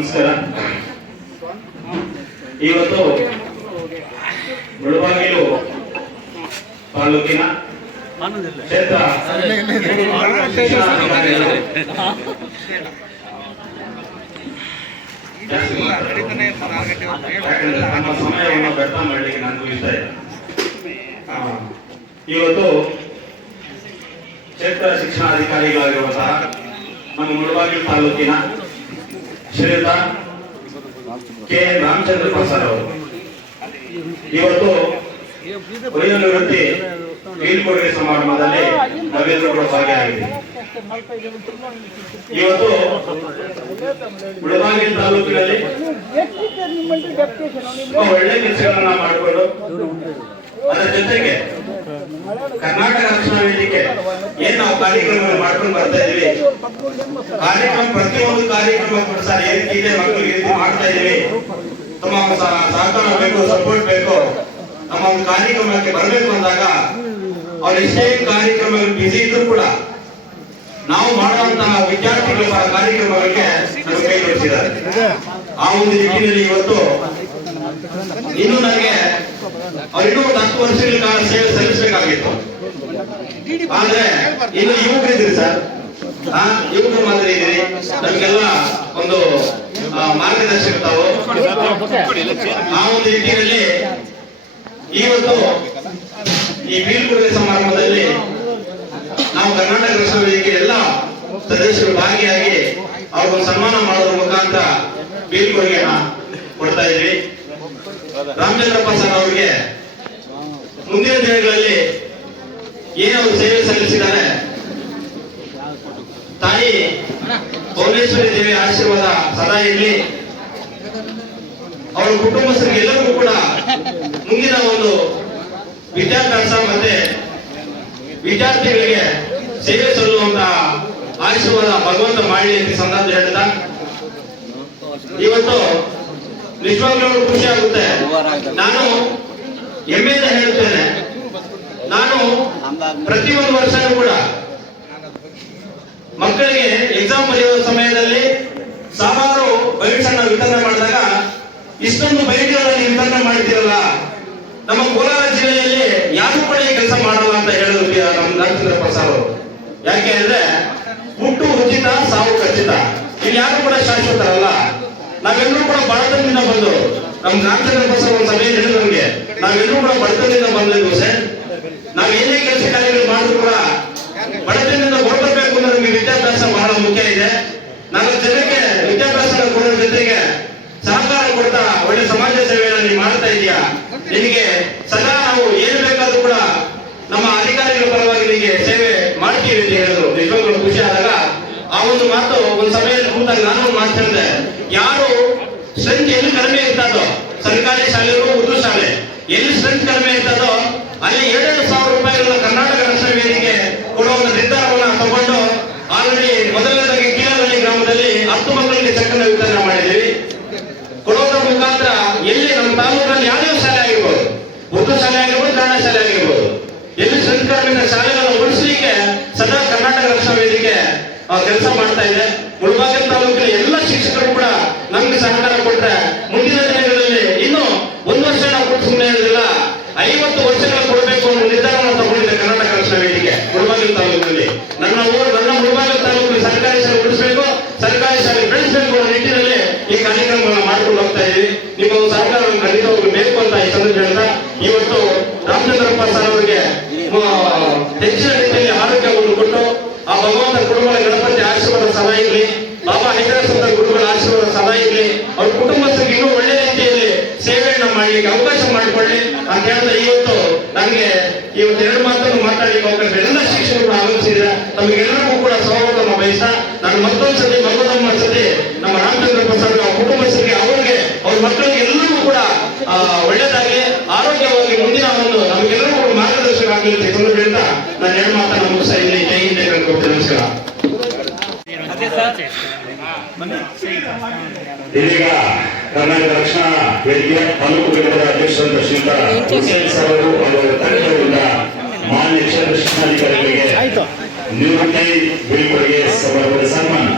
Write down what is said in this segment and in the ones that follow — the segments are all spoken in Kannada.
ನಮಸ್ಕಾರ. ಇವತ್ತು ಮುಳಬಾಗಿಲು ತಾಲೂಕಿನ ಕ್ಷೇತ್ರ ನಮ್ಮ ಸಮಯವನ್ನು ವ್ಯರ್ಥ ಮಾಡಲಿಕ್ಕೆ ನನಗೂ ಇಷ್ಟ ಇಲ್ಲ. ಇವತ್ತು ಕ್ಷೇತ್ರ ಶಿಕ್ಷಣಾಧಿಕಾರಿಗಳಾಗಿರುವಂತಹ ನಮ್ಮ ಮುಳಬಾಗಿಲು ತಾಲೂಕಿನ ಶ್ರೀಯುತ ಕೆ ರಾಮಚಂದ್ರ ಪ್ರಸಾದ್ ಅವರು ಇವತ್ತು ವಯೋನಿವೃತ್ತಿ ಬೀಳ್ಕೊಡುಗೆ ಸಮಾರಂಭದಲ್ಲಿ ನಾವೆಲ್ಲರೂ ಕೂಡ ಭಾಗಿಯಾಗಿದೆ. ಇವತ್ತು ಮುಳಬಾಗಿಲು ತಾಲೂಕಿನಲ್ಲಿ ಒಳ್ಳೆ ಕೆಲಸಗಳನ್ನ ಮಾಡಿಕೊಂಡು ಅದರ ಜೊತೆಗೆ ಕರ್ನಾಟಕ ರಕ್ಷಣಾ ವೇದಿಕೆ ಏನ್ ನಾವು ಕಾರ್ಯಕ್ರಮ ಮಾಡ್ಕೊಂಡು ಬರ್ತಾ ಇದೀವಿ, ಕಾರ್ಯಕ್ರಮ ಪ್ರತಿಯೊಂದು ಕಾರ್ಯಕ್ರಮ ಕೂಡ ಸರ್ ಏನ್ ಇದೆ ಮಕ್ಕಳಿಗೆ ಮಾಡ್ತಾ ಇದೀವಿ, ತಮ್ಮ ಸಹಕಾರ ಬೇಕು, ಸಪೋರ್ಟ್ ಬೇಕು. ನಮ್ಮ ಒಂದು ಕಾರ್ಯಕ್ರಮಕ್ಕೆ ಬರಬೇಕು ಅಂದಾಗ ಅವ್ರ ಎಷ್ಟೇ ಕಾರ್ಯಕ್ರಮಗಳು ಬಿಸಿ ಇದ್ರು ಕೂಡ ನಾವು ಮಾಡುವಂತಹ ವಿದ್ಯಾರ್ಥಿಗಳ ಕಾರ್ಯಕ್ರಮಗಳಿಗೆ ಕೈ ಜೋಡಿಸಿದ್ದಾರೆ. ಆ ಒಂದು ನಿಟ್ಟಿನಲ್ಲಿ ಇವತ್ತು ಇನ್ನು ನನಗೆ ಇನ್ನೂ ಒಂದು 10 ವರ್ಷಗಳ ಕಾಲ ಸೇವೆ ಸಲ್ಲಿಸಬೇಕಾಗಿತ್ತು. ಆದ್ರೆ ಇನ್ನು ಯುವಕರಿದ್ದೀರಿ ಸರ್, ಯುವಕರು ಮಾತ್ರ ಇದ್ದೀರಿ, ನಮಗೆಲ್ಲ ಒಂದು ಮಾರ್ಗದರ್ಶಕ ತಾವು. ಆ ಒಂದು ನಿಟ್ಟಿನಲ್ಲಿ ಇವತ್ತು ಈ ಬೀಳ್ಕೊಡುಗೆ ಸಮಾರಂಭದಲ್ಲಿ ನಾವು ಕರ್ನಾಟಕ ರಕ್ಷಣಾ ವೇದಿಕೆ ಎಲ್ಲ ಸದಸ್ಯರು ಭಾಗಿಯಾಗಿ ಅವ್ರಿಗೊಂದು ಸನ್ಮಾನ ಮಾಡೋದ್ರ ಮುಖಾಂತರ ಬೀಳ್ಕೊಡುಗೆನ ಕೊಡ್ತಾ ಇದ್ವಿ. ರಾಮಚಂದ್ರಪ್ಪ ಸರ್ ಅವರಿಗೆ ಮುಂದಿನ ದಿನಗಳಲ್ಲಿ ಏನವರು ಸೇವೆ ಸಲ್ಲಿಸಿದ್ದಾರೆ, ತಾಯಿ ಭುವನೇಶ್ವರಿ ದೇವಿ ಆಶೀರ್ವಾದ ಸದಾ ಇರಲಿ. ಅವರ ಕುಟುಂಬಸ್ಥರಿಗೆ ಎಲ್ಲರಿಗೂ ಕೂಡ ಮುಂದಿನ ಒಂದು ವಿದ್ಯಾಭ್ಯಾಸ ಮತ್ತೆ ವಿದ್ಯಾರ್ಥಿಗಳಿಗೆ ಸೇವೆ ಸಲ್ಲುವಂತಹ ಆಶೀರ್ವಾದ ಭಗವಂತ ಮಾಡಲಿ ಅಂತ ಸಂದರ್ಭ ಹೇಳ್ತಾ ಇವತ್ತು ನಿಜವಾಗ್ಲೂ ಖುಷಿ ಆಗುತ್ತೆ. ನಾನು ಹೆಮ್ಮೆಯಿಂದ ಹೇಳುತ್ತೇನೆ, ನಾನು ಪ್ರತಿಯೊಂದು ವರ್ಷನೂ ಕೂಡ ಮಕ್ಕಳಿಗೆ ಎಕ್ಸಾಮ್ ಬರೆಯುವ ಸಮಯದಲ್ಲಿ ಸಾಮಾರು ಬೈಟ್ಸ್ ಅನ್ನು ವಿತರಣೆ ಮಾಡಿದಾಗ ಇಷ್ಟೊಂದು ಬೈಟ್ಗಳನ್ನು ವಿತರಣೆ ಮಾಡ್ತಿರಲ್ಲ, ನಮ್ಮ ಕೋಲಾರ ಜಿಲ್ಲೆಯಲ್ಲಿ ಯಾರು ಕೂಡ ಈ ಕೆಲಸ ಮಾಡಲ್ಲ ಅಂತ ಹೇಳಿದ್ರು ನಮ್ಮ ರಾಮಚಂದ್ರ ಪ್ರಸಾದ್ ಅವರು. ಯಾಕೆ ಅಂದ್ರೆ ಹುಟ್ಟು ಉಚಿತ, ಸಾವು ಖಚಿತ, ಇಲ್ಲಿ ಯಾರು ಕೂಡ ಶಾಶ್ವತರಲ್ಲ. ನಾವೆಲ್ಲರೂ ಕೂಡ ಬಡತನದಿಂದ ಬಂದು ನಮ್ಮ ರಾಮಚಂದ್ರ ಪ್ರಸಾದ್ ಒಂದು ಸಭೆ ಹೇಳಿದ್ರು ನಮ್ಗೆ, ನಾವೆಲ್ಲರೂ ಕೂಡ ಬಡತನದಿಂದ ಬಂದಿದ್ವು ಸರ್. ನಾವ್ ಏನೇ ಕೆಲಸ ಕಾರ್ಯಗಳು ಮಾಡಿದ್ರು ಕೂಡ ಬಡತನದಿಂದ ಹೊರಬರ್ಬೇಕು ಅಂದ್ರೆ ನಮ್ಗೆ ವಿದ್ಯಾಭ್ಯಾಸ ಬಹಳ ಮುಖ್ಯ ಇದೆ. ನಾನು ಜನಕ್ಕೆ ವಿದ್ಯಾಭ್ಯಾಸ ಕೊಡೋದ್ರ ಜೊತೆಗೆ ಸಹಕಾರ ಕೊಡ್ತಾ ಒಳ್ಳೆ ಸಮಾಜ ಸೇವೆಯನ್ನು ನೀವು ಮಾಡ್ತಾ ಇದೀಯಾ, ನಿನಗೆ ಸದಾ ನಾವು ಏನು ಬೇಕಾದ್ರೂ ಕೂಡ ನಮ್ಮ ಅಧಿಕಾರಿಗಳ ಪರವಾಗಿ ನಿಮಗೆ ಸೇವೆ ಮಾಡ್ತೀವಿ ಅಂತ ಹೇಳಿದ್ರು. ನಿಜವಾಗ್ಲೂ ಖುಷಿ ಆದಾಗ ಆ ಒಂದು ಮಾತು ಒಂದು ಸಮಯದಲ್ಲಿ ಕೂತಾಗ ನಾನು ಒಂದು ಮಾತು ಹೇಳಿದೆ, ಯಾರು ಸ್ಟ್ರೆಂತ್ ಎಲ್ಲಿ ಕಡಿಮೆ ಇರ್ತದೋ ಸರ್ಕಾರಿ ಶಾಲೆಗಳು, ಉರ್ದು ಶಾಲೆ ಎಲ್ಲಿ ಸ್ಟ್ರೆಂತ್ ಕಡಿಮೆ ಇರ್ತದೋ ಅಲ್ಲಿ 2,000 ರೂಪಾಯಿಗಳ ಕರ್ನಾಟಕ ರಕ್ಷಣಾ ವೇದಿಕೆ ಕೊಡುವಂತ ನಿರ್ಧಾರವನ್ನ ತಗೊಂಡು ಆಲ್ರೆಡಿ ಮೊದಲನೇದಾಗಿ ಕೀಳಹಳ್ಳಿ ಗ್ರಾಮದಲ್ಲಿ 10 ಮಕ್ಕಳಿಗೆ ಚೆಕ್ಕನ್ನು ವಿತರಣೆ ಮಾಡಿದ್ದೀವಿ. ಕೊಡೋದ್ರ ಮುಖಾಂತರ ಎಲ್ಲಿ ನಮ್ಮ ತಾಲೂಕಿನಲ್ಲಿ ಯಾವುದೇ ಶಾಲೆ ಆಗಿರ್ಬೋದು, ಉರ್ದು ಶಾಲೆ ಆಗಿರ್ಬೋದು, ಕನ್ನಡ ಶಾಲೆ ಆಗಿರ್ಬೋದು, ಎಲ್ಲಿ ಸ್ಟ್ರೆಂತ್ ಕಡಿಮೆ ಶಾಲೆಗಳನ್ನು ಉಳಿಸಲಿಕ್ಕೆ ಸದಾ ಕರ್ನಾಟಕ ರಕ್ಷಣಾ ವೇದಿಕೆ ಕೆಲಸ ಮಾಡ್ತಾ ಇದೆ. ಮುಳಬಾಗಿಲು ತಾಲೂಕಿನ ಎಲ್ಲ ಶಿಕ್ಷಕರು ಕೂಡ ನಮ್ಗೆ ಸಹಕಾರ ಕೊಟ್ರೆ ಮುಂದಿನ ದಿನಗಳಲ್ಲಿ ಇನ್ನು 1 ವರ್ಷ ನಾವು ಕೊಟ್ಟು ಸುಮ್ಮನೆ ಇರೋದಿಲ್ಲ, 50 ವರ್ಷಗಳ ಕೊಡಬೇಕು ಅನ್ನೋ ನಿರ್ಧಾರವನ್ನು ತಗೊಂಡಿದೆ ಕರ್ನಾಟಕ ರಕ್ಷಣಾ ವೇದಿಕೆ ಮುಳಬಾಗಿಲು ತಾಲೂಕಿನಲ್ಲಿ. ನನ್ನ ಮುಳಬಾಗಿಲು ತಾಲೂಕಿನಲ್ಲಿ ಸರ್ಕಾರಿ ಶಾಲೆ ಉಳಿಸಬೇಕು, ಸರ್ಕಾರಿ ಶಾಲೆ ಬೆಳೆಸಬೇಕು ಅನ್ನೋ ನಿಟ್ಟಿನಲ್ಲಿ ಈ ಕಾರ್ಯಕ್ರಮವನ್ನು ಮಾಡ್ಕೊಂಡು ಹೋಗ್ತಾ ಇದ್ದೀವಿ. ನಿಮ್ಮ ಸಹಕಾರ ಖಂಡಿತವಾಗ್ಲೂ ಬೇಕು ಅಂತ ಈ ಸಂದರ್ಭದಿಂದ ಇವತ್ತು ರಾಮಚಂದ್ರಪ್ಪ ಸರ್ ಅವರಿಗೆ ಹೆಚ್ಚಿನ ರೀತಿಯಲ್ಲಿ ಆರೋಗ್ಯವನ್ನು ಕೊಟ್ಟು ಆ ಭಗವಂತ ಕುಟುಂಬದ ಗಣಪತಿ ಆಶೀರ್ವಾದ ಸದಾ ಇರಲಿ, ಬಾಬಾ ಹೈದರಾಬಾದ್ ಗುರುಗಳ ಆಶೀರ್ವಾದ ಸದಾ ಇರಲಿ, ಅವ್ರ ಕುಟುಂಬಸ್ಥರಿಗೆ ಇನ್ನೂ ಒಳ್ಳೆ ರೀತಿಯಲ್ಲಿ ಸೇವೆಯನ್ನು ಮಾಡಲಿಕ್ಕೆ ಅವಕಾಶ ಮಾಡಿಕೊಳ್ಳಿ ಅಂತ ಹೇಳ್ತಾ ಇವತ್ತು ನನಗೆ ಇವತ್ತು 2 ಮಾತನ್ನು ಮಾತಾಡಲಿಕ್ಕೆ ಅವಕಾಶ ಎಲ್ಲ ಶಿಕ್ಷಕರು ಆಗಮಿಸಿದ್ರೆ ತಮಗೆಲ್ಲರಿಗೂ ಕೂಡ ಸ್ವಾಗತವನ್ನು ಬಯಸ್ತಾ ನಾನು ಮತ್ತೊಂದು ಸತಿ ನಮ್ಮ ರಾಮಚಂದ್ರ ಪ್ರಸಾದ್ ಅವ್ರ ಕುಟುಂಬಸ್ಥರಿಗೆ, ಅವರಿಗೆ, ಅವ್ರ ಮಕ್ಕಳಿಗೆ ಎಲ್ಲರಿಗೂ ಕೂಡ ಒಳ್ಳೆದಾಗಿ ಆರೋಗ್ಯವಾಗಿ ಮುಂದಿನ ಒಂದು ನಮಗೆಲ್ಲರಿಗೂ ಕೂಡ ಮಾರ್ಗದರ್ಶಕ ಆಗಲಿ ಅಂತ ಸಂದರ್ಭದಿಂದ ನಾನು 2 ಮಾತನ್ನು ಮುಗಿಸ್ತಾ ಇದ್ದೀನಿ. ಜೈ ಹಿಂದ್, ಜೈ ಕರ್ನಾಟಕ. ನಮಸ್ಕಾರ. ಇದೀಗ ಕರ್ನಾಟಕ ರಕ್ಷಣಾ ವೇದಿಕೆ ತಾಲೂಕು ಘಟಕದ ಅಧ್ಯಕ್ಷರಾದ ಶ್ರೀಯುತ ಹುಸೇನ್ ಸರ್ ಅವರು ಅವರ ತಂಡದಿಂದ ಮಾನ್ಯ ಕ್ಷೇತ್ರ ಶಿಕ್ಷಣಾಧಿಕಾರಿಗಳಿಗೆ ನಿವೃತ್ತಿ ಬೀಳ್ಕೊಡುಗೆ ಸಮಾರಂಭದ ಸನ್ಮಾನ.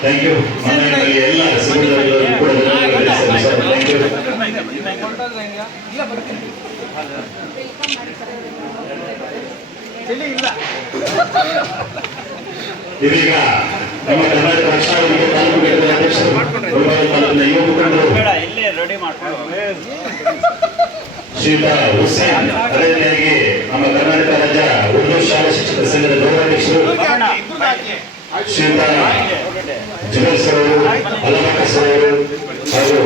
Thank you. ಮನೆಯಲ್ಲಿ ಎಲ್ಲ ಸಿಬ್ಬಂದಿಗಳಿಗೂ ಕೂಡ ಧನ್ಯವಾದಗಳು ಸರ್. Thank you. ಇದೀಗ ನಮ್ಮ ಕರ್ನಾಟಕ ರಕ್ಷಣಾ ವೇದಿಕೆ ತಾಲೂಕು ಘಟಕದ ಅಧ್ಯಕ್ಷರು ಗುಲ್ಬರ್ಗ ತಾಲೂಕಿನ ಯುವ ಮುಖಂಡರು ಶ್ರೀಯುತ ಹುಸೇನ್, ಅದೇ ರೀತಿಯಾಗಿ ನಮ್ಮ ಕರ್ನಾಟಕ ರಾಜ್ಯ ಉರ್ದು ಶಾಲಾ ಶಿಕ್ಷಕರ ಸಂಘದ ಗೌರವಾಧ್ಯಕ್ಷರು ಶ್ರೀಯುತ ಜುಬೇರ್ ಸರ್ ಅವರು, ಅಲ್ಲಮಕ್ಕ ಸರ್ ಅವರು ಹಾಗೂ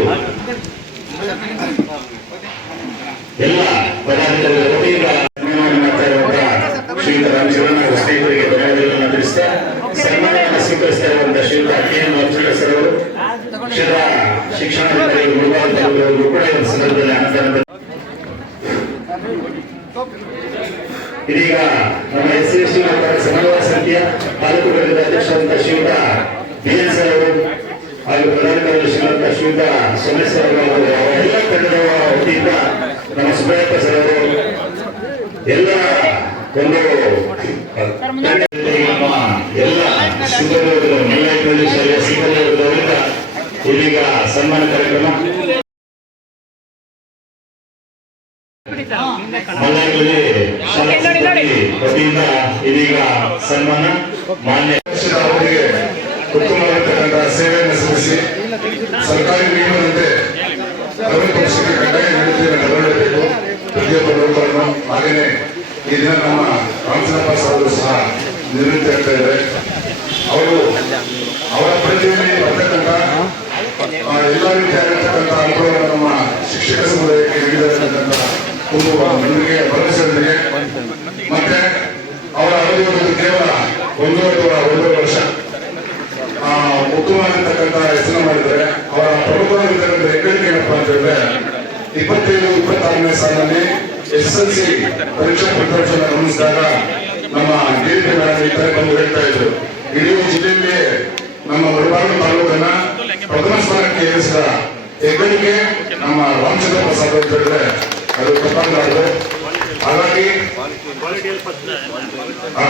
ಎಲ್ಲ ಪದಾಧಿಕಾರಿಗಳ ವತಿಯಿಂದ ಸನ್ಮಾನ ಮಾಡ್ತಾ ಇರುವಂತಹ ಶ್ರೀಯುತ ರಾಮಚಂದ್ರನ ಸ್ನೇಹಿತರಿಗೆ ಧನ್ಯವಾದಗಳನ್ನು ತಿಳಿಸ್ತಾ ಸನ್ಮಾನವನ್ನು ಸ್ವೀಕರಿಸ್ತಾ ಇರುವಂತಹ ಶ್ರೀಯುತ ಕೆ.ಎನ್. ಅರ್ಜುನ ಸರ್ ಅವರು, ಕ್ಷೇತ್ರ ಶಿಕ್ಷಣಾಧಿಕಾರಿಗಳು ಗುಲ್ಬರ್ಗ ತಾಲೂಕು ಕೂಡ ಈ ಒಂದು ಸಂದರ್ಭದಲ್ಲಿ ಅನುದಾನದ ಇದೀಗ ನಮ್ಮ SC/ST ಸಮನ್ವಯ ಸಮಿತಿಯ ತಾಲೂಕು ಘಟಕದ ಅಧ್ಯಕ್ಷರಾದಂತಹ ಶ್ರೀಯುತ ಬಿ.ಎನ್. ಸರ್ ಅವರು ಹಾಗೂ ಪ್ರಧಾನ ಕಾರ್ಯದರ್ಶಿಯಾದಂತಹ ಶ್ರೀಯುತ ಸೋಮೇಶ್ ಸರ್ ಅವರು, ಎಲ್ಲ ತಂಡದ ವತಿಯಿಂದ ನಮ್ಮ ಸುಬ್ಬಯ್ಯಪ್ಪ ಸರ್ ಅವರು, ಎಲ್ಲ ಒಂದು ನಮ್ಮ ಎಲ್ಲ ಸಿಬ್ಬಂದಿ ಮಹಿಳಾ ಶಾಲೆಯ ಸಿಬ್ಬಂದಿಯವರಿಂದ ಇದೀಗ ಸನ್ಮಾನ ಕಾರ್ಯಕ್ರಮ ಮಲ್ಲಹಳ್ಳಿ ಶಾಲಾ ಸಿಬ್ಬಂದಿ ವತಿಯಿಂದ ಇದೀಗ ಸನ್ಮಾನ ಮಾನ್ಯ ಅವರಿಗೆ ಉತ್ತಮವಾಗಿರ್ತಕ್ಕಂತಹ ಸೇವೆಯನ್ನು ಸಲ್ಲಿಸಿ ಸರ್ಕಾರಿ ನಿಯಮದಂತೆ 60 ವರ್ಷಕ್ಕೆ ಕಡ್ಡಾಯ ನಿವೃತ್ತಿಯನ್ನು ತಗೊಳ್ಳಬೇಕು ಪ್ರತಿಯೊಬ್ಬ ನೌಕರನು. ಹಾಗೆಯೇ ಈ ದಿನ ನಮ್ಮ ರಾಮಚಂದ್ರಪ್ಪ ಸರ್ ಸಹ ನಿವೃತ್ತಿ ಆಗ್ತಾ ಇದ್ದಾರೆ. ಅವರು ಅವರ ಪರಿಧಿಯಲ್ಲಿ ಬರ್ತಕ್ಕಂಥ ಎಲ್ಲ ರೀತಿಯಾಗಿರ್ತಕ್ಕಂಥ ಅನುಭವವನ್ನು ನಮ್ಮ ಶಿಕ್ಷಕ ಸಮುದಾಯಕ್ಕೆ ನೀಡಿರತಕ್ಕಂಥ ಒಂದು ನಂಬಿಕೆ ಭರವಸೆಯೊಂದಿಗೆ ಮತ್ತೆ ಅವರ ಅವಧಿ ಕೇವಲ 1.5 ವರ್ಷ ಉತ್ತಮವಾಗಿರ್ತಕ್ಕಂಥ ಹೆಸರು ಮಾಡಿದ್ದಾರೆ. ಅವರ ಪ್ರಮುಖವಾಗಿರ್ತಕ್ಕಂಥ ಹೆಗ್ಗಳಿಕೆ ಏನಪ್ಪಾ ಅಂತ ಹೇಳಿದ್ರೆ 25-26ನೇ ಸಾಲಿನಲ್ಲಿ SSLC ಪರೀಕ್ಷಾ ಫಲಿತಾಂಶವನ್ನು ಗಮನಿಸಿದಾಗ ನಮ್ಮ DLP ಮೇಡಮ್ ಈ ತರ ಬಂದು ಹೇಳ್ತಾ ಇದ್ರು, ಇಡೀ ಜಿಲ್ಲೆಯಲ್ಲಿ ನಮ್ಮ ಮುಳಬಾಗ ತಾಲೂಕನ್ನ ಪ್ರಥಮ ಸ್ಥಾನಕ್ಕೆ ಏರಿಸಿದ ಹೆಗ್ಗಳಿಕೆ ನಮ್ಮ ರಾಮಚಂದ್ರ ಪ್ರಸಾದ್ ಅಂತ ಹೇಳಿದ್ರೆ ಅದು ತಪ್ಪಾಗಲಾರದು. ಹಾಗಾಗಿ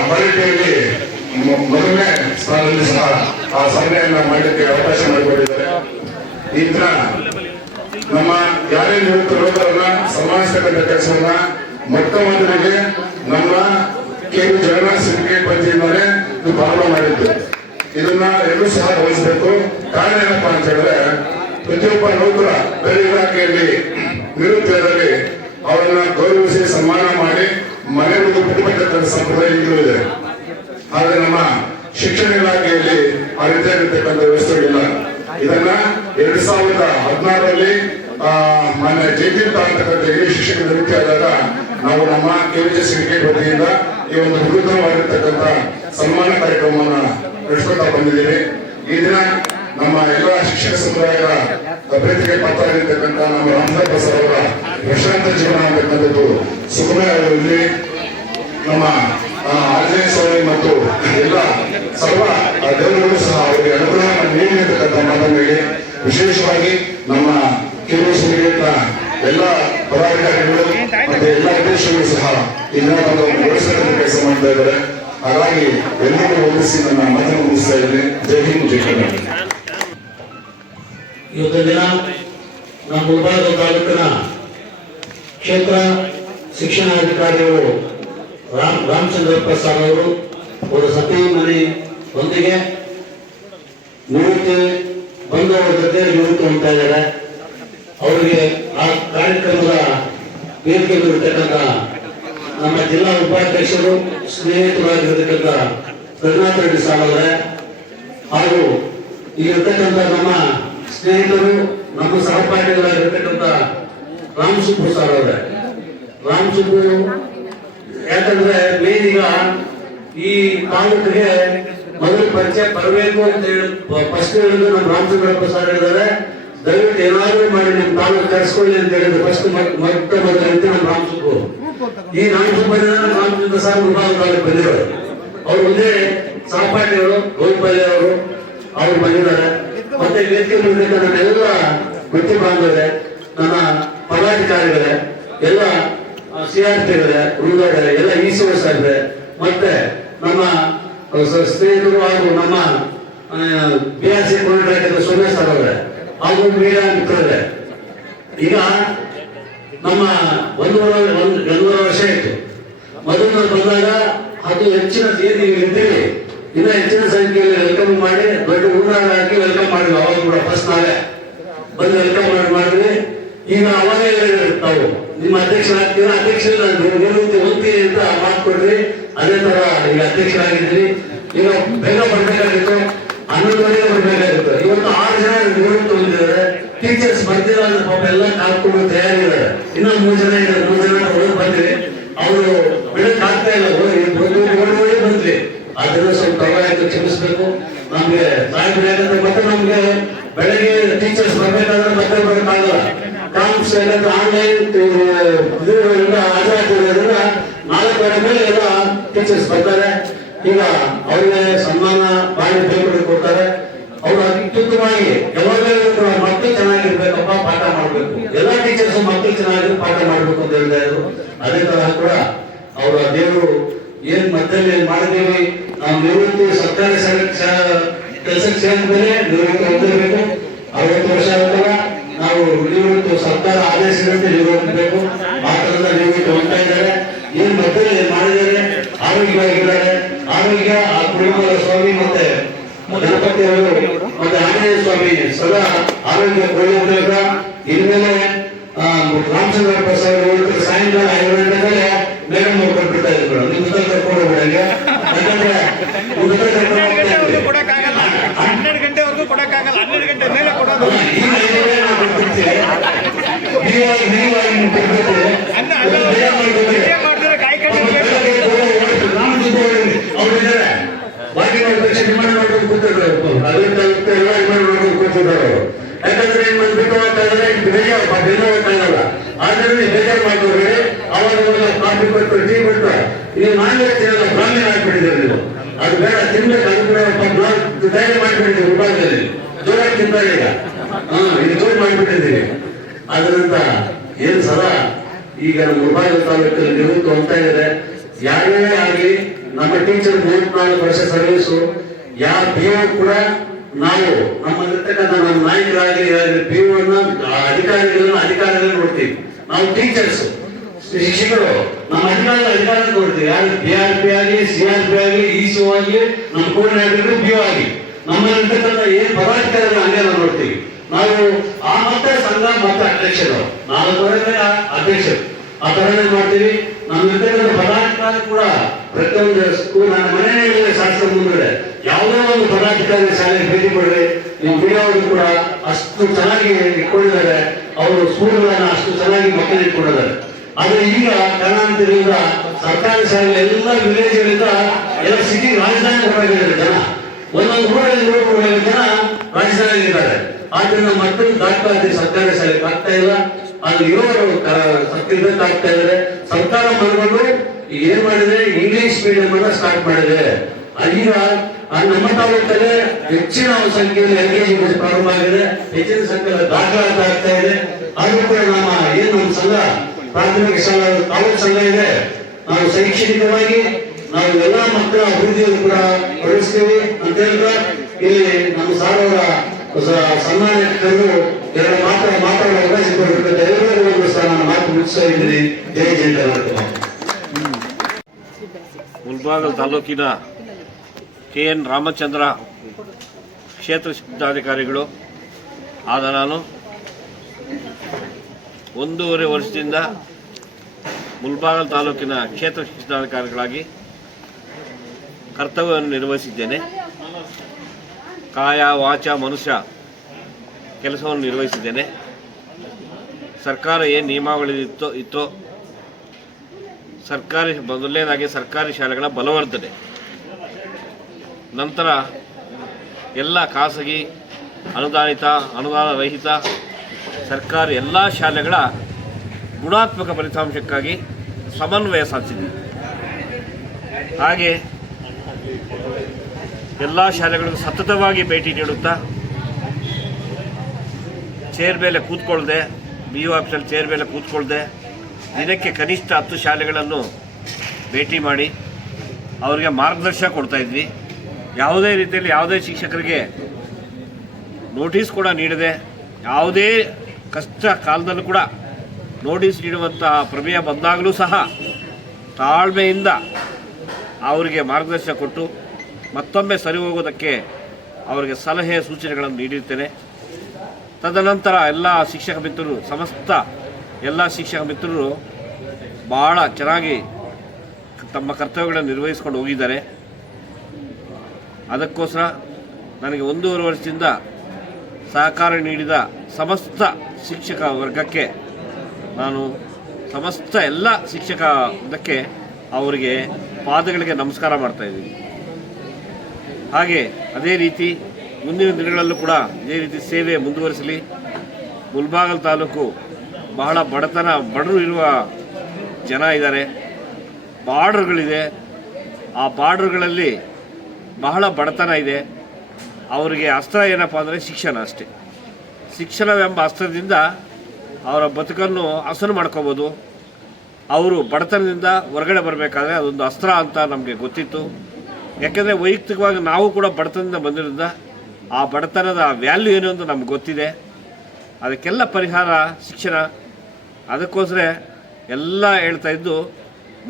ಕ್ವಾಲಿಟಿಯಲ್ಲಿ ಮೊದಲನೇ ಸ್ಥಾನದಲ್ಲಿ ಸಹ ಆ ಸಾಧನೆಯನ್ನ ಮಾಡಲಿಕ್ಕೆ ಅವಕಾಶ ಮಾಡಿಕೊಟ್ಟಿದ್ದಾರೆ. ಈ ದಿನ ನಮ್ಮ ಯಾರೇ ನಿವೃತ್ತ ರೋಗರನ್ನ ಸನ್ಮಾನಿಸ್ತಕ್ಕಂಥ ಕೆಲಸವನ್ನ ಮೊಟ್ಟ ಮೊದಲಿಗೆ ನಮ್ಮ ಕೆವಿ ಜಗನ್ನಾಥ್ ಸರ್ಟಿಫಿಕೇಟ್ ವತಿಯಿಂದಲೇ ಇದು ಪ್ರಾರಂಭ ಮಾಡಿದ್ದು. ಇದನ್ನ ಎಲ್ಲರೂ ಸಹ ಗಮನಿಸಬೇಕು. ಕಾರಣ ಏನಪ್ಪಾ ಅಂತ ಹೇಳಿದ್ರೆ ಪ್ರತಿಯೊಬ್ಬ ನೌಕರ ಬೇರೆ ಇಲಾಖೆಯಲ್ಲಿ ನಿವೃತ್ತಿಯಾದಲ್ಲಿ ಅವರನ್ನ ಗೌರವಿಸಿ ಸನ್ಮಾನ ಮಾಡಿ ಮನೆಗಳಿಗೆ ಬಿಟ್ಟುಬಿಟ್ಟಂತ ಸಂಪ್ರದಾಯ ಈಗಲೂ ಇದೆ. ಆದ್ರೆ ನಮ್ಮ ಶಿಕ್ಷಣ ಇಲಾಖೆಯಲ್ಲಿ ಆ ರೀತಿಯಾಗಿರ್ತಕ್ಕಂಥ ವ್ಯವಸ್ಥೆಗಳಿಲ್ಲ. ಇದನ್ನ 2016ರಲ್ಲಿ ಮಾನ್ಯ ಜಯತೀರ್ಥ ಅಂತಕ್ಕಂಥ ಹಿರಿಯ ಶಿಕ್ಷಕರ ನಿವೃತ್ತಿ ಆದಾಗ ನಾವು ನಮ್ಮ ಕೆವಿಜಿ ಸರ್ಟಿಫಿಕೇಟ್ ವತಿಯಿಂದ ಈ ಒಂದು ವಿನೂತನವಾಗಿರ್ತಕ್ಕಂಥ ಸನ್ಮಾನ ಕಾರ್ಯಕ್ರಮವನ್ನು ನಡೆಸ್ಕೊತಾ ಬಂದಿದ್ದೀವಿ. ಈ ದಿನ ನಮ್ಮ ಎಲ್ಲ ಶಿಕ್ಷಕ ಸಮುದಾಯದ ಪ್ರೀತಿಗೆ ಪಾತ್ರರಾಗಿರ್ತಕ್ಕಂಥ ನಮ್ಮ ರಾಮಚಂದ್ರ ಸರ್ ಅವರ ವಿಶ್ರಾಂತ ಜೀವನ ಅಂತಕ್ಕಂಥದ್ದು ಸುಖಮಯವಾಗಿ ನಮ್ಮ ಆಂಜನೇಯ ಸ್ವಾಮಿ ಮತ್ತು ಎಲ್ಲ ಸರ್ವ ದೇವರುಗಳು ಸಹ ಅವರಿಗೆ ಅನುಗ್ರಹವನ್ನು ನೀಡಿರ್ತಕ್ಕಂಥ ಮಾತನಾಡಿ ವಿಶೇಷವಾಗಿ ನಮ್ಮ ಕೆವಿ ಸಂಘಟನ ಎಲ್ಲ ಪದಾಧಿಕಾರಿಗಳು ಮತ್ತೆ ಎಲ್ಲ ಉದ್ದೇಶಗಳು ಸಹ ಇದನ್ನ ಕೆಲಸ ಮಾಡ್ತಾ ಇದ್ದಾರೆ. ಹಾಗಾಗಿ ಎಲ್ಲರಿಗೂ ವಂದಿಸಿ ನನ್ನ ಮಾತನ್ನು ಮುಗಿಸ್ತಾ ಇದ್ದೇನೆ. ಜೈ ಹಿಂದ್, ಜೈ ಕರ್ನಾಟಕ. ಇವತ್ತು ದಿನ ನಮ್ಮ ಗುಲ್ಬರ್ಗ ತಾಲೂಕಿನ ಕ್ಷೇತ್ರ ಶಿಕ್ಷಣಾಧಿಕಾರಿಗಳು ರಾಮಚಂದ್ರಪ್ಪ ಸರ್ ಅವರು ಒಂದು ಸತಿ ಮನೆ ಒಂದಿಗೆ ನಿವೃತ್ತಿ ಬಂದು ಅವರ ಜೊತೆ ನಿವೃತ್ತಿ ಹೊಂದ್ತಾ ಇದ್ದಾರೆ. ಅವರಿಗೆ ಆ ಕಾರ್ಯಕ್ರಮದ ವೇದಿಕೆಯಲ್ಲಿರ್ತಕ್ಕಂಥ ನಮ್ಮ ಜಿಲ್ಲಾ ಉಪಾಧ್ಯಕ್ಷರು ಸ್ನೇಹಿತರಾಗಿರ್ತಕ್ಕಂಥ ರಘುನಾಥ್ ರೆಡ್ಡಿ ಸರ್ ಅವರೇ ಹಾಗೂ ಇಲ್ಲಿರ್ತಕ್ಕಂಥ ನಮ್ಮ ಸ್ನೇಹಿತರು ನಮ್ಮ ಸಹಪಾಠಿಗಳಾಗಿರ್ತಕ್ಕಂಥ ರಾಮ್ ಸುಬ್ಬು ಸರ್ ಅವರೇ. ರಾಮ್ ಸುಬ್ಬು ಯಾಕಂದ್ರೆ ಮೇನ್ ಈಗ ಈ ತಾಲೂಕಿಗೆ ಮೊದಲು ಪರಿಚಯ ಬರಬೇಕು ಅಂತ ಹೇಳಿ ಫಸ್ಟ್ ಹೇಳಿದ್ರು ನಮ್ಮ ರಾಮಚಂದ್ರಪ್ಪ ಸರ್ ಹೇಳಿದ್ದಾರೆ, ದಯವಿಟ್ಟು ಏನಾದ್ರು ಮಾಡಿ ನಿಮ್ಮ ತಾಲೂಕು ಕರೆಸ್ಕೊಳ್ಳಿ ಅಂತ ಹೇಳಿದ್ರು. ಫಸ್ಟ್ ಮೊಟ್ಟ ಮೊದಲಂತೆ ನಮ್ಮ ರಾಮ್ ಸುಬ್ಬು. ಈ ರಾಮ್ ಸುಬ್ಬ ರಾಮಚಂದ್ರ ಸರ್ ಗುಲ್ಬರ್ಗ ತಾಲೂಕು ಬಂದಿರೋರು. ಅವ್ರು ಒಂದೇ ಸಹಪಾಠಿಗಳು ಗೋಪಾಲಿ ಅವರು ಬಂದಿದ್ದಾರೆ. ಮತ್ತೆ ವೇದಿಕೆ ನನ್ನೆಲ್ಲ ವೃತ್ತಿ ಬಾಂಧವರೇ, ನನ್ನ ಪದಾಧಿಕಾರಿಗಳೇ, ಎಲ್ಲ CRPಗಳೇ, ಉಳಿದವರೇ, ಎಲ್ಲ ECO ಸಾಹೇಬ್ರೆ, ಮತ್ತೆ ನಮ್ಮ ಸ್ನೇಹಿತರು ಹಾಗೂ ನಮ್ಮ BRC ಕೋಆರ್ಡಿನೇಟರ್ ಸೋಮೇಶ್ ಸರ್ ಅವರೇ ಹಾಗೂ ಮೀಡಿಯಾ ಮಿತ್ರರೇ, ಈಗ ನಮ್ಮ 1.5 ವರ್ಷ ಆಯಿತು. ಮೊದಲು ಬಂದಾಗ ಅದು ಹೆಚ್ಚಿನ ನೀವು ಇರ್ತೀವಿ, ಇನ್ನ ಹೆಚ್ಚಿನ ಸಂಖ್ಯೆಯಲ್ಲಿ ವೆಲ್ಕಮ್ ಮಾಡಿ ದೊಡ್ಡ ಹೂನಾರ ಹಾಕಿ ವೆಲ್ಕಮ್ ಮಾಡಿದ್ವಿ. ಅವಾಗ ಕೂಡ ಫಸ್ಟ್ ನಾವೇ ಬಂದು ವೆಲ್ಕಮ್ ಮಾಡಿದ್ವಿ. ಈಗ ಅವಾಗೇ ನಾವು ನಿಮ್ಮ ಅಧ್ಯಕ್ಷರಾಗ್ತೀರಾ, ಅಧ್ಯಕ್ಷರ ನಿವೃತ್ತಿ ಹೋಗ್ತೀನಿ ಅಂತ ಮಾತು ಕೊಡ್ರಿ. ಅದೇ ತರ ಈಗ ಅಧ್ಯಕ್ಷರಾಗಿದ್ದೀವಿ. ಈಗ ಬೇಗ ಬರ್ಬೇಕಾಗಿತ್ತು, 11 ಬರ್ಬೇಕಾಗಿತ್ತು. ಇವತ್ತು 6 ಜನ ನಿವೃತ್ತಿ ಹೊಂದಿದ್ದಾರೆ. ಟೀಚರ್ಸ್ ಬರ್ತಿಲ್ಲ ಅಂದ್ರೆ ಪಾಪ ಎಲ್ಲ ಕಾಲ್ಕೊಂಡು ತಯಾರಿದ್ದಾರೆ. ಇನ್ನ 3 ಜನ ಇದ್ದಾರೆ, 3 ಜನ ಹೊರಗೆ ಬಂದ್ರಿ. ಅವರು ಬಿಡಕ್ ಆಗ್ತಾ ಇಲ್ಲ, ಓಡಿ ಬಂದ್ರಿ. ಅದನ್ನ ಸ್ವಲ್ಪ ತಗೊಳ್ಳಾಯ್ತು, ಕ್ಷಮಿಸ್ಬೇಕು. ನಮ್ಗೆ ಸಾಯಬೇಕಾದ್ರೆ ಮತ್ತೆ ನಮ್ಗೆ ಬೆಳಗ್ಗೆ ಟೀಚರ್ಸ್ ಬರ್ಬೇಕಾದ್ರೆ ಮತ್ತೆ ಬರೋಕ್ಕಾಗಲ್ಲ. ಕಾನ್ಸ್ ಆನ್ಲೈನ್ ಹಾಜರಾತಿರೋದ್ರಿಂದ 4 ಗಂಟೆ ಮೇಲೆ ಎಲ್ಲ ಟೀಚರ್ಸ್ ಬರ್ತಾರೆ. ಈಗ ಅವ್ರಿಗೆ ಸನ್ಮಾನ ಮಾಡಿ ಬೀಳ್ಕೊಡಿ ಕೊಡ್ತಾರೆ. ಅವರು ಅತ್ಯುತ್ತಮವಾಗಿ ಯಾವಾಗಲೂ ಮಕ್ಕಳು ಚೆನ್ನಾಗಿರ್ಬೇಕಪ್ಪ, ಪಾಠ ಮಾಡ್ಬೇಕು. ಎಲ್ಲಾ ಟೀಚರ್ಸ್ ಮಕ್ಕಳು ಚೆನ್ನಾಗಿ ಪಾಠ ಮಾಡ್ಬೇಕು ಅಂತ ಹೇಳ್ತಾ ಇದ್ರು. ಅದೇ ತರ ಕೂಡ ಅವರ ದೇವರು ಏನ್ ಮಧ್ಯದಲ್ಲಿ ಮಾಡಿದೀವಿ, ನಾವು ನಿವೃತ್ತಿ ಸರ್ಕಾರಿ ಕೆಲಸಕ್ಕೆ ಸೇರಿದ ಮೇಲೆ ನಿವೃತ್ತಿ ಹೊಂದಿರಬೇಕು. 60 ವರ್ಷ ಆಗುತ್ತಲ್ಲ, ನಾವು ನಿವೃತ್ತಿ ಸರ್ಕಾರ ಆದೇಶದಂತೆ ನಿವೃತ್ತಬೇಕು. ಆ ತರದ ನಿವೃತ್ತಿ ಹೊಂದ್ತಾ ಇದ್ದಾರೆ. ಏನ್ ಮಧ್ಯದಲ್ಲಿ ಮಾಡಿದ್ದಾರೆ, ಆರೋಗ್ಯವಾಗಿದ್ದಾರೆ. ಆರೋಗ್ಯ ಆ ಕುಟುಂಬದ ಸ್ವಾಮಿ ಮತ್ತೆ ಗಣಪತಿ ಅವರು ಮತ್ತೆ ಆಂಜನೇಯ ಸ್ವಾಮಿ ಸದಾ ಆರೋಗ್ಯ ಒಳ್ಳೆಯದಾಗ. ಇನ್ಮೇಲೆ ರಾಮಚಂದ್ರ ಪ್ರಸಾದ್ ಅವರು ಸಾಯಂಕಾಲ 5 ಗಂಟೆ ಮೇಲೆ ಮೇಡಮ್ ನೋಡ್ಕೊಂಡು ಬಿಡ್ತಾ ಇದ್ರು. ನಿಮ್ ಜೊತೆ ಕರ್ಕೊಂಡು ಹೋಗ್ಬಿಡಂಗೆ, ಯಾಕಂದ್ರೆ 12 ಗಂಟೆವರೆಗೂ ಕೊಡಕ್ಕಾಗಲ್ಲ. 12 ಗಂಟೆ ಮೇಲೆ ಕೊಡೋದು. ಯಾಕಂದ್ರೆ ಏನ್ ಮಾಡ್ಬೇಕು ಅಂತಂದ್ರೆ ಬೇಜಾರಾಗಲ್ಲ. ಆದ್ರೆ ಬೇಜಾರು ಮಾಡ್ಕೋಬೇಡಿ. ಅವಾಗ ಕಾಫಿ ಕೊಟ್ಟು ಟೀ ಕೊಟ್ಟು ನೀವು ನಾನ್-ವೆಜ್ ಬ್ರಾಹ್ಮಣ ಹಾಕ್ಬಿಟ್ಟಿದ್ದೀರಿ ನೀವು. ಅದು ಬೇಡ, ತಿನ್ಬೇಕು. ಅದು ಕೂಡ ತಯಾರಿ ಮಾಡ್ಬಿಟ್ಟಿದ್ದೀವಿ. ರೂಪಾಯಿದಲ್ಲಿ ಜೋರಾಗಿ ತಿಂತಾರೆ ಈಗ. ಇದು ಜೋರು ಮಾಡ್ಬಿಟ್ಟಿದ್ದೀವಿ. ಅದರಿಂದ ಏನ್ ಸದಾ ಈಗ ನಮ್ಮ ಮುಳಬಾಗಿಲು ತಾಲೂಕಲ್ಲಿ ನಿವೃತ್ತಿ ಹೋಗ್ತಾ ಇದ್ದಾರೆ. ಯಾರೇ ಆಗಲಿ ನಮ್ಮ ಟೀಚರ್ 34 ವರ್ಷ ಸರ್ವಿಸು. ಯಾವ PO ಕೂಡ ನಾವು ನಮ್ಮಲ್ಲಿರ್ತಕ್ಕಂಥ ನಮ್ಮ ನಾಯಕರಾಗಲಿ PO ಅಧಿಕಾರಿಗಳನ್ನ ನೋಡ್ತೀವಿ. ನಾವು ಟೀಚರ್ಸ್ ಶಿಕ್ಷಕರು ನಮ್ಮ ಅಧಿಕಾರ ನೋಡ್ತೀವಿ. ಯಾರು BRP ಆಗಿ, CRP ಆಗಿ, ECO ಆಗಿ, ನಮ್ಮ ಕೋಆರ್ಡಿನೇಟರ್ PO ಆಗಿ ನಮ್ಮಲ್ಲಿರ್ತಕ್ಕಂಥ ಏನ್ ಪದಾಧಿಕಾರಿಗಳು ಹಂಗೆ ನಾವು ನೋಡ್ತೀವಿ. ನಾವು ಆ ಮತ್ತೆ ಸಂಘ ಮತ್ತೆ ಅಧ್ಯಕ್ಷರು 4 ವರ್ಷ ಅಧ್ಯಕ್ಷರು ಆ ತರನೇ ಮಾಡ್ತೀವಿ. ನಮ್ಮಿರ್ತಕ್ಕಂಥ ಪದಾಧಿಕಾರಿ ಕೂಡ ಪ್ರತಿಯೊಂದು ಸ್ಕೂಲ್, ನನ್ನ ಮನೆಯಲ್ಲಿ ಶಾಸ್ತ್ರ ಮುಂದೆ ಯಾವುದೋ ಒಂದು ಪದಾಧಿಕಾರಿ ಶಾಲೆಗೆ ಭೇಟಿ ಕೊಡ್ರಿ. ನೀವು ಬಿಡೋರು ಕೂಡ ಅಷ್ಟು ಚೆನ್ನಾಗಿ ಇಟ್ಕೊಂಡಿದ್ದಾರೆ. ಅವರು ಸ್ಕೂಲ್ಗಳನ್ನ ಅಷ್ಟು ಚೆನ್ನಾಗಿ ಮಕ್ಕಳು ಇಟ್ಕೊಂಡಿದ್ದಾರೆ. ಆದ್ರೆ ಈಗ ಕಾರಣಾಂತರದಿಂದ ಸರ್ಕಾರಿ ಶಾಲೆ ಎಲ್ಲ ವಿಲೇಜ್ಗಳಿಂದ ಎಲ್ಲ ಸಿಟಿ ರಾಜಧಾನಿ ಹೊರಗಿದ್ದಾರೆ ಜನ. ಒಂದೊಂದು ಊರಲ್ಲಿ ಜನ ರಾಜಧಾನಿಯಾಗಿದ್ದಾರೆ. ಆದ್ರಿಂದ ಮಕ್ಕಳು ದಾಖಲಾತಿ ಸರ್ಕಾರಿ ಶಾಲೆಗೆ ಆಗ್ತಾ ಇಲ್ಲ. ಅದು ಇರೋರು ಆಗ್ತಾ ಇದ್ದಾರೆ. ಸರ್ಕಾರ ಮನಗೊಂಡು ಏನ್ ಮಾಡಿದ್ರೆ ಇಂಗ್ಲಿಷ್ ಮೀಡಿಯಂ ಅನ್ನ ಸ್ಟಾರ್ಟ್ ಮಾಡಿದೆ. ಈಗ ನಮ್ಮ ತಾಲೂಕಲ್ಲೇ ಹೆಚ್ಚಿನ ಸಂಖ್ಯೆಯಲ್ಲಿ LKG ಪ್ರಾರಂಭ ಆಗಿದೆ. ಹೆಚ್ಚಿನ ಸಂಖ್ಯೆಯಲ್ಲಿ ದಾಖಲಾತಿ ಆಗ್ತಾ ಇದೆ. ಆದ್ರೂ ಕೂಡ ನಮ್ಮ ಸಂಘ ಪ್ರಾಥಮಿಕ ಶಾಲಾ ತಾಲೂಕು ಸಂಘ ಇದೆ. ನಾವು ಶೈಕ್ಷಣಿಕವಾಗಿ ನಾವು ಎಲ್ಲಾ ಮಕ್ಕಳ ಅಭಿವೃದ್ಧಿಯನ್ನು ಕೂಡ ಪಡಿಸ್ತೀವಿ ಅಂತ ಹೇಳಿದ್ರೆ ಇಲ್ಲಿ ನಮ್ಮ ಸಾರವರ ಸನ್ಮಾನಿಕರು ಎರಡು ಮಾತಾಡೋ ಅವಕಾಶ ಕೊಟ್ಟಿರ್ತಕ್ಕಂಥ ಎಲ್ಲರಿಗೂ ಸಹ ನಾನು ಮಾತು ಮುಗಿಸ್ತಾ ಇದ್ದೀನಿ. ಜೈ ಜಯಂತ. ಮುಳಬಾಗಿಲು ತಾಲೂಕಿನ KN ರಾಮಚಂದ್ರ ಕ್ಷೇತ್ರ ಶಿಕ್ಷಣಾಧಿಕಾರಿಗಳು ಆದ ನಾನು 1.5 ವರ್ಷದಿಂದ ಮುಳಬಾಗಿಲು ತಾಲೂಕಿನ ಕ್ಷೇತ್ರ ಶಿಕ್ಷಣಾಧಿಕಾರಿಗಳಾಗಿ ಕರ್ತವ್ಯವನ್ನು ನಿರ್ವಹಿಸಿದ್ದೇನೆ. ಕಾಯ ವಾಚ ಮನುಷ್ಯ ಕೆಲಸವನ್ನು ನಿರ್ವಹಿಸಿದ್ದೇನೆ. ಸರ್ಕಾರ ಏನು ನಿಯಮಾವಳಿ ಇತ್ತೋ ಮೊದಲನೇದಾಗಿ ಸರ್ಕಾರಿ ಶಾಲೆಗಳ ಬಲವರ್ಧನೆ, ನಂತರ ಎಲ್ಲ ಖಾಸಗಿ ಅನುದಾನ ರಹಿತ ಸರ್ಕಾರಿ ಎಲ್ಲ ಶಾಲೆಗಳ ಗುಣಾತ್ಮಕ ಫಲಿತಾಂಶಕ್ಕಾಗಿ ಸಮನ್ವಯ ಸಾಧಿಸಿದ್ದೀವಿ. ಹಾಗೆ ಎಲ್ಲ ಶಾಲೆಗಳಿಗೂ ಸತತವಾಗಿ ಭೇಟಿ ನೀಡುತ್ತಾ ಚೇರ್ ಮೇಲೆ ಕೂತ್ಕೊಳ್ಳದೆ, BO ಆಫೀಸಲ್ಲಿ ಚೇರ್ ಮೇಲೆ ಕೂತ್ಕೊಳ್ಳದೆ ದಿನಕ್ಕೆ ಕನಿಷ್ಠ 10 ಶಾಲೆಗಳನ್ನು ಭೇಟಿ ಮಾಡಿ ಅವರಿಗೆ ಮಾರ್ಗದರ್ಶನ ಕೊಡ್ತಾ ಇದ್ವಿ. ಯಾವುದೇ ರೀತಿಯಲ್ಲಿ ಯಾವುದೇ ಶಿಕ್ಷಕರಿಗೆ ನೋಟಿಸ್ ಕೂಡ ನೀಡದೆ, ಯಾವುದೇ ಕಷ್ಟ ಕಾಲದಲ್ಲೂ ಕೂಡ ನೋಟಿಸ್ ನೀಡುವಂಥ ಪ್ರಮೇಯ ಬಂದಾಗಲೂ ಸಹ ತಾಳ್ಮೆಯಿಂದ ಅವರಿಗೆ ಮಾರ್ಗದರ್ಶನ ಕೊಟ್ಟು ಮತ್ತೊಮ್ಮೆ ಸರಿ ಹೋಗೋದಕ್ಕೆ ಅವರಿಗೆ ಸಲಹೆ ಸೂಚನೆಗಳನ್ನು ನೀಡಿರ್ತೇನೆ. ತದನಂತರ ಎಲ್ಲ ಶಿಕ್ಷಕ ಮಿತ್ರರು, ಸಮಸ್ತ ಎಲ್ಲ ಶಿಕ್ಷಕ ಮಿತ್ರರು ಭಾಳ ಚೆನ್ನಾಗಿ ತಮ್ಮ ಕರ್ತವ್ಯಗಳನ್ನು ನಿರ್ವಹಿಸ್ಕೊಂಡು ಹೋಗಿದ್ದಾರೆ. ಅದಕ್ಕೋಸ್ಕರ ನನಗೆ 1.5 ವರ್ಷದಿಂದ ಸಹಕಾರ ನೀಡಿದ ಸಮಸ್ತ ಶಿಕ್ಷಕ ವರ್ಗಕ್ಕೆ ನಾನು ಸಮಸ್ತ ಎಲ್ಲ ಶಿಕ್ಷಕ ವರ್ಗಕ್ಕೆ ಅವರಿಗೆ ಪಾದಗಳಿಗೆ ನಮಸ್ಕಾರ ಮಾಡ್ತಾಯಿದ್ದೀನಿ. ಹಾಗೆ ಅದೇ ರೀತಿ ಮುಂದಿನ ದಿನಗಳಲ್ಲೂ ಕೂಡ ಇದೇ ರೀತಿ ಸೇವೆ ಮುಂದುವರಿಸಲಿ. ಮುಳಬಾಗಿಲು ತಾಲೂಕು ಬಹಳ ಬಡವರು ಇರುವ ಜನ ಇದ್ದಾರೆ, ಬಾರ್ಡರ್ಗಳಿದೆ. ಆ ಬಾರ್ಡರ್ಗಳಲ್ಲಿ ಬಹಳ ಬಡತನ ಇದೆ. ಅವರಿಗೆ ಅಸ್ತ್ರ ಏನಪ್ಪ ಅಂದರೆ ಶಿಕ್ಷಣ ಅಷ್ಟೇ. ಶಿಕ್ಷಣವೆಂಬ ಅಸ್ತ್ರದಿಂದ ಅವರ ಬದುಕನ್ನು ಹಸನು ಮಾಡ್ಕೋಬೋದು. ಅವರು ಬಡತನದಿಂದ ಹೊರಗಡೆ ಬರಬೇಕಾದ್ರೆ ಅದೊಂದು ಅಸ್ತ್ರ ಅಂತ ನಮಗೆ ಗೊತ್ತಿತ್ತು. ಯಾಕೆಂದರೆ ವೈಯಕ್ತಿಕವಾಗಿ ನಾವು ಕೂಡ ಬಡತನದಿಂದ ಬಂದಿರೋದ್ರಿಂದ ಆ ಬಡತನದ ವ್ಯಾಲ್ಯೂ ಏನು ಅಂತ ನಮ್ಗೆ ಗೊತ್ತಿದೆ. ಅದಕ್ಕೆಲ್ಲ ಪರಿಹಾರ ಶಿಕ್ಷಣ. ಅದಕ್ಕೋಸ್ಕರ ಎಲ್ಲ ಹೇಳ್ತಾ ಇದ್ದು,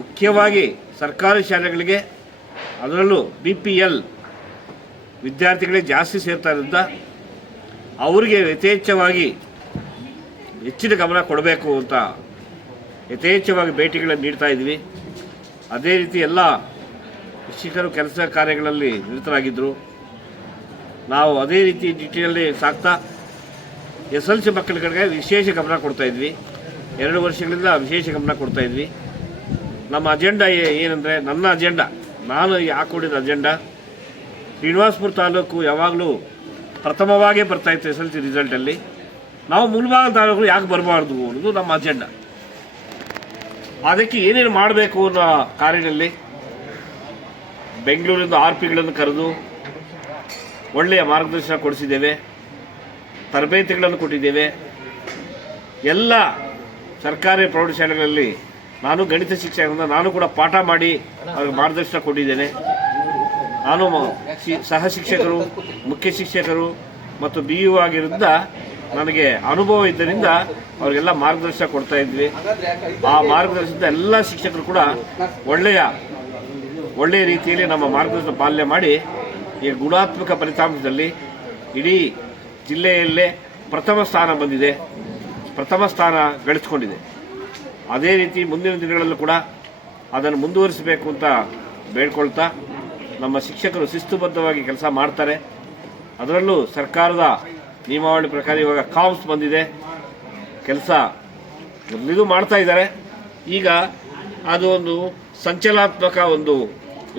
ಮುಖ್ಯವಾಗಿ ಸರ್ಕಾರಿ ಶಾಲೆಗಳಿಗೆ, ಅದರಲ್ಲೂ BPL ವಿದ್ಯಾರ್ಥಿಗಳೇ ಜಾಸ್ತಿ ಸೇರ್ತಾ ಇರೋದ್ರಿಂದ ಅವರಿಗೆ ಯಥೇಚ್ಛವಾಗಿ ಹೆಚ್ಚಿನ ಗಮನ ಕೊಡಬೇಕು ಅಂತ ಯಥೇಚ್ಛವಾಗಿ ಭೇಟಿಗಳನ್ನು ನೀಡ್ತಾ ಇದ್ವಿ. ಅದೇ ರೀತಿ ಎಲ್ಲ ಶಿಕ್ಷಕರು ಕೆಲಸ ಕಾರ್ಯಗಳಲ್ಲಿ ನಿರತರಾಗಿದ್ದರು. ನಾವು ಅದೇ ರೀತಿ ನಿಟ್ಟಿನಲ್ಲಿ ಸಾಕ್ತಾ SLC ಮಕ್ಕಳಿಗೆ ವಿಶೇಷ ಗಮನ ಕೊಡ್ತಾ ಇದ್ವಿ. 2 ವರ್ಷಗಳಿಂದ ವಿಶೇಷ ಗಮನ ಕೊಡ್ತಾ ಇದ್ವಿ. ನಮ್ಮ ಅಜೆಂಡಾ ಏನಂದರೆ, ನನ್ನ ಅಜೆಂಡಾ, ನಾನು ಹಾಕೊಂಡಿದ್ದ ಅಜೆಂಡಾ, ಶ್ರೀನಿವಾಸಪುರ ತಾಲೂಕು ಯಾವಾಗಲೂ ಪ್ರಥಮವಾಗೇ ಬರ್ತಾಯಿತ್ತು SLC ರಿಸಲ್ಟಲ್ಲಿ. ನಾವು ಮುಳಬಾಗಿಲು ತಾಲೂಕು ಯಾಕೆ ಬರಬಾರ್ದು ಅನ್ನೋದು ನಮ್ಮ ಅಜೆಂಡಾ. ಅದಕ್ಕೆ ಏನೇನು ಮಾಡಬೇಕು ಅನ್ನೋ ಕಾರ್ಯದಲ್ಲಿ ಬೆಂಗಳೂರಿಂದ RPಗಳನ್ನು ಕರೆದು ಒಳ್ಳೆಯ ಮಾರ್ಗದರ್ಶನ ಕೊಡಿಸಿದ್ದೇವೆ, ತರಬೇತಿಗಳನ್ನು ಕೊಟ್ಟಿದ್ದೇವೆ. ಎಲ್ಲ ಸರ್ಕಾರಿ ಪ್ರೌಢಶಾಲೆಗಳಲ್ಲಿ ನಾನು ಗಣಿತ ಶಿಕ್ಷಕರಿಂದ ನಾನು ಕೂಡ ಪಾಠ ಮಾಡಿ ಅವ್ರಿಗೆ ಮಾರ್ಗದರ್ಶನ ಕೊಟ್ಟಿದ್ದೇನೆ. ನಾನು ಸಹ ಶಿಕ್ಷಕರು, ಮುಖ್ಯ ಶಿಕ್ಷಕರು ಮತ್ತು BU ಆಗಿರೋದ್ರಿಂದ ನನಗೆ ಅನುಭವ ಇದ್ದರಿಂದ ಅವರಿಗೆಲ್ಲ ಮಾರ್ಗದರ್ಶನ ಕೊಡ್ತಾ ಇದ್ವಿ. ಆ ಮಾರ್ಗದರ್ಶನದ ಎಲ್ಲ ಶಿಕ್ಷಕರು ಕೂಡ ಒಳ್ಳೆಯ ರೀತಿಯಲ್ಲಿ ನಮ್ಮ ಮಾರ್ಗದರ್ಶನ ಪಾಲನೆ ಮಾಡಿ ಈ ಗುಣಾತ್ಮಕ ಫಲಿತಾಂಶದಲ್ಲಿ ಇಡೀ ಜಿಲ್ಲೆಯಲ್ಲೇ ಪ್ರಥಮ ಸ್ಥಾನ ಬಂದಿದೆ, ಪ್ರಥಮ ಸ್ಥಾನ ಗಳಿಸ್ಕೊಂಡಿದೆ. ಅದೇ ರೀತಿ ಮುಂದಿನ ದಿನಗಳಲ್ಲೂ ಕೂಡ ಅದನ್ನು ಮುಂದುವರಿಸಬೇಕು ಅಂತ ಬೇಡ್ಕೊಳ್ತಾ, ನಮ್ಮ ಶಿಕ್ಷಕರು ಶಿಸ್ತುಬದ್ಧವಾಗಿ ಕೆಲಸ ಮಾಡ್ತಾರೆ. ಅದರಲ್ಲೂ ಸರ್ಕಾರದ ನಿಯಮಾವಳಿ ಪ್ರಕಾರ ಇವಾಗ ಕಾಮ್ಸ್ ಬಂದಿದೆ, ಕೆಲಸ ಮೊದಲಿದು ಮಾಡ್ತಾ ಇದ್ದಾರೆ. ಈಗ ಅದು ಒಂದು ಸಂಚಲನಾತ್ಮಕ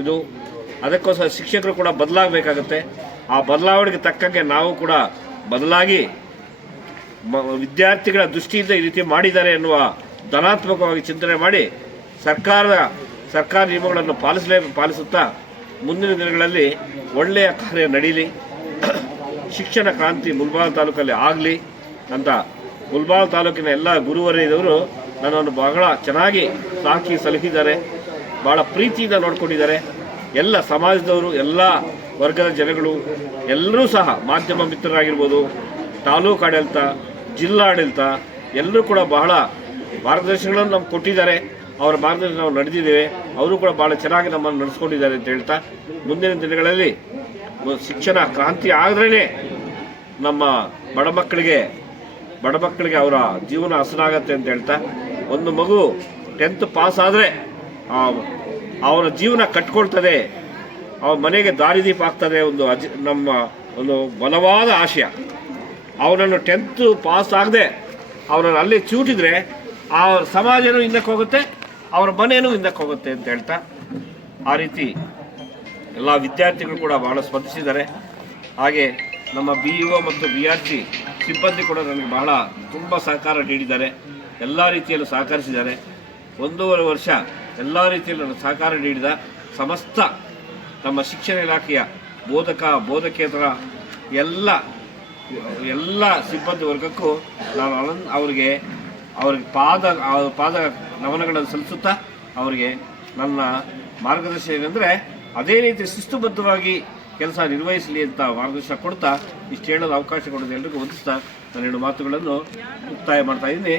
ಇದು. ಅದಕ್ಕೋಸ್ಕರ ಶಿಕ್ಷಕರು ಕೂಡ ಬದಲಾಗಬೇಕಾಗತ್ತೆ. ಆ ಬದಲಾವಣೆಗೆ ತಕ್ಕಂಗೆ ನಾವು ಕೂಡ ಬದಲಾಗಿ ವಿದ್ಯಾರ್ಥಿಗಳ ದೃಷ್ಟಿಯಿಂದ ಈ ರೀತಿ ಮಾಡಿದ್ದಾರೆ ಎನ್ನುವ ಧನಾತ್ಮಕವಾಗಿ ಚಿಂತನೆ ಮಾಡಿ ಸರ್ಕಾರ ನಿಯಮಗಳನ್ನು ಪಾಲಿಸುತ್ತಾ ಮುಂದಿನ ದಿನಗಳಲ್ಲಿ ಒಳ್ಳೆಯ ಕಾರ್ಯ ನಡೀಲಿ, ಶಿಕ್ಷಣ ಕ್ರಾಂತಿ ಮುಳಬಾಗಿಲು ತಾಲೂಕಲ್ಲಿ ಆಗಲಿ ಅಂತ ಮುಳಬಾಗಿಲು ತಾಲೂಕಿನ ಎಲ್ಲ ಗುರುವರಿಯದವರು ನನ್ನನ್ನು ಬಹಳ ಚೆನ್ನಾಗಿ ಸಾಕಿ ಸಲಹಿದ್ದಾರೆ, ಭಾಳ ಪ್ರೀತಿಯಿಂದ ನೋಡ್ಕೊಂಡಿದ್ದಾರೆ. ಎಲ್ಲ ಸಮಾಜದವರು, ಎಲ್ಲ ವರ್ಗದ ಜನಗಳು ಎಲ್ಲರೂ ಸಹ, ಮಾಧ್ಯಮ ಮಿತ್ರರಾಗಿರ್ಬೋದು, ತಾಲೂಕು ಆಡಳಿತ, ಜಿಲ್ಲಾಡಳಿತ ಎಲ್ಲರೂ ಕೂಡ ಬಹಳ ಮಾರ್ಗದರ್ಶನಗಳನ್ನು ನಮ್ಗೆ ಕೊಟ್ಟಿದ್ದಾರೆ. ಅವರ ಮಾರ್ಗದರ್ಶನ ನಾವು ನಡೆದಿದ್ದೇವೆ. ಅವರು ಕೂಡ ಭಾಳ ಚೆನ್ನಾಗಿ ನಮ್ಮನ್ನು ನಡೆಸ್ಕೊಂಡಿದ್ದಾರೆ ಅಂತ ಹೇಳ್ತಾ, ಮುಂದಿನ ದಿನಗಳಲ್ಲಿ ಶಿಕ್ಷಣ ಕ್ರಾಂತಿ ಆದ್ರೇ ನಮ್ಮ ಬಡ ಮಕ್ಕಳಿಗೆ ಅವರ ಜೀವನ ಹಸನಾಗತ್ತೆ ಅಂತ ಹೇಳ್ತಾ, ಒಂದು ಮಗು 10th ಪಾಸ್ ಆದರೆ ಅವನ ಜೀವನ ಕಟ್ಕೊಳ್ತದೆ, ಅವನ ಮನೆಗೆ ದಾರಿದೀಪ ಆಗ್ತದೆ. ನಮ್ಮ ಒಂದು ಬಲವಾದ ಆಶಯ. ಅವನನ್ನು 10th ಪಾಸ್ ಆಗದೆ ಅವನನ್ನು ಅಲ್ಲಿ ಚೂಟಿದ್ರೆ ಆ ಸಮಾಜನೂ ಹಿಂದಕ್ಕೆ ಹೋಗುತ್ತೆ, ಅವರ ಮನೆಯೂ ಹಿಂದಕ್ಕೆ ಹೋಗುತ್ತೆ ಅಂತ ಹೇಳ್ತಾ, ಆ ರೀತಿ ಎಲ್ಲ ವಿದ್ಯಾರ್ಥಿಗಳು ಕೂಡ ಬಹಳ ಸ್ಪಂದಿಸಿದ್ದಾರೆ. ಹಾಗೆ ನಮ್ಮ BEO ಮತ್ತು BRC ಸಿಬ್ಬಂದಿ ಕೂಡ ನನಗೆ ಬಹಳ ತುಂಬ ಸಹಕಾರ ನೀಡಿದ್ದಾರೆ, ಎಲ್ಲ ರೀತಿಯಲ್ಲೂ ಸಹಕರಿಸಿದ್ದಾರೆ. 1.5 ವರ್ಷ ಎಲ್ಲ ರೀತಿಯಲ್ಲೂ ನನಗೆ ಸಹಕಾರ ನೀಡಿದ ಸಮಸ್ತ ನಮ್ಮ ಶಿಕ್ಷಣ ಇಲಾಖೆಯ ಬೋಧಕೇತರ ಎಲ್ಲ ಸಿಬ್ಬಂದಿ ವರ್ಗಕ್ಕೂ ನಾನು ಅವರಿಗೆ ಪಾದ ನಮನಗಳನ್ನು ಸಲ್ಲಿಸುತ್ತಾ, ಅವರಿಗೆ ನನ್ನ ಮಾರ್ಗದರ್ಶನ ಏನೆಂದರೆ, ಅದೇ ರೀತಿ ಶಿಸ್ತುಬದ್ಧವಾಗಿ ಕೆಲಸ ನಿರ್ವಹಿಸಲಿ ಅಂತ ಮಾರ್ಗದರ್ಶನ ಕೊಡ್ತಾ ಇಷ್ಟು ಹೇಳಲು ಅವಕಾಶ ಕೊಡೋದು ಎಲ್ರಿಗೂ ಹೊಂದಿಸ್ತಾ ನಾನು 2 ಮಾತುಗಳನ್ನು ಮುಕ್ತಾಯ ಮಾಡ್ತಾ ಇದ್ದೀನಿ.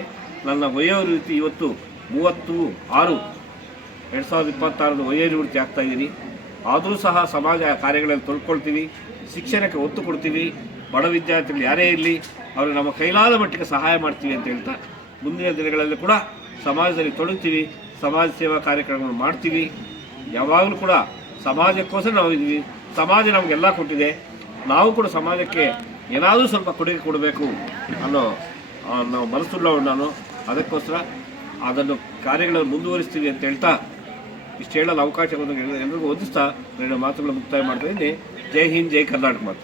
ನನ್ನ ವಯೋವೃತ್ತಿ ಇವತ್ತು 30/6/2026 ವಯೋವೃತ್ತಿ ಆಗ್ತಾ ಇದ್ದೀನಿ. ಆದರೂ ಸಹ ಸಮಾಜ ಕಾರ್ಯಗಳಲ್ಲಿ ತೊಡ್ಕೊಳ್ತೀವಿ, ಶಿಕ್ಷಣಕ್ಕೆ ಒತ್ತು ಕೊಡ್ತೀವಿ. ಬಡ ವಿದ್ಯಾರ್ಥಿಗಳು ಯಾರೇ ಇರಲಿ ಅವ್ರಿಗೆ ನಮ್ಮ ಕೈಲಾದ ಮಟ್ಟಿಗೆ ಸಹಾಯ ಮಾಡ್ತೀವಿ ಅಂತ ಹೇಳ್ತಾ ಮುಂದಿನ ದಿನಗಳಲ್ಲಿ ಕೂಡ ಸಮಾಜದಲ್ಲಿ ತೊಡಗ್ತೀವಿ, ಸಮಾಜ ಸೇವಾ ಕಾರ್ಯಕ್ರಮಗಳನ್ನು ಮಾಡ್ತೀವಿ. ಯಾವಾಗಲೂ ಕೂಡ ಸಮಾಜಕ್ಕೋಸ್ಕರ ನಾವು ಇದ್ದೀವಿ. ಸಮಾಜ ನಮಗೆಲ್ಲ ಕೊಟ್ಟಿದೆ, ನಾವು ಕೂಡ ಸಮಾಜಕ್ಕೆ ಏನಾದರೂ ಸ್ವಲ್ಪ ಕೊಡುಗೆ ಕೊಡಬೇಕು ಅನ್ನೋ ನಾವು ಮನಸ್ಸುಳ್ಳವರು ನಾನು. ಅದಕ್ಕೋಸ್ಕರ ಅದನ್ನು ಕಾರ್ಯಗಳನ್ನು ಮುಂದುವರಿಸ್ತೀವಿ ಅಂತ ಹೇಳ್ತಾ ಇಷ್ಟು ಹೇಳಲು ಅವಕಾಶ ಎಲ್ಲರಿಗೂ ಹೊಂದಿಸ್ತಾ 2 ಮಾತುಗಳನ್ನು ಮುಕ್ತಾಯ ಮಾಡ್ತಾ ಇದ್ದೀನಿ. ಜೈ ಹಿಂದ್, ಜೈ ಕರ್ನಾಟಕ ಮಾತು.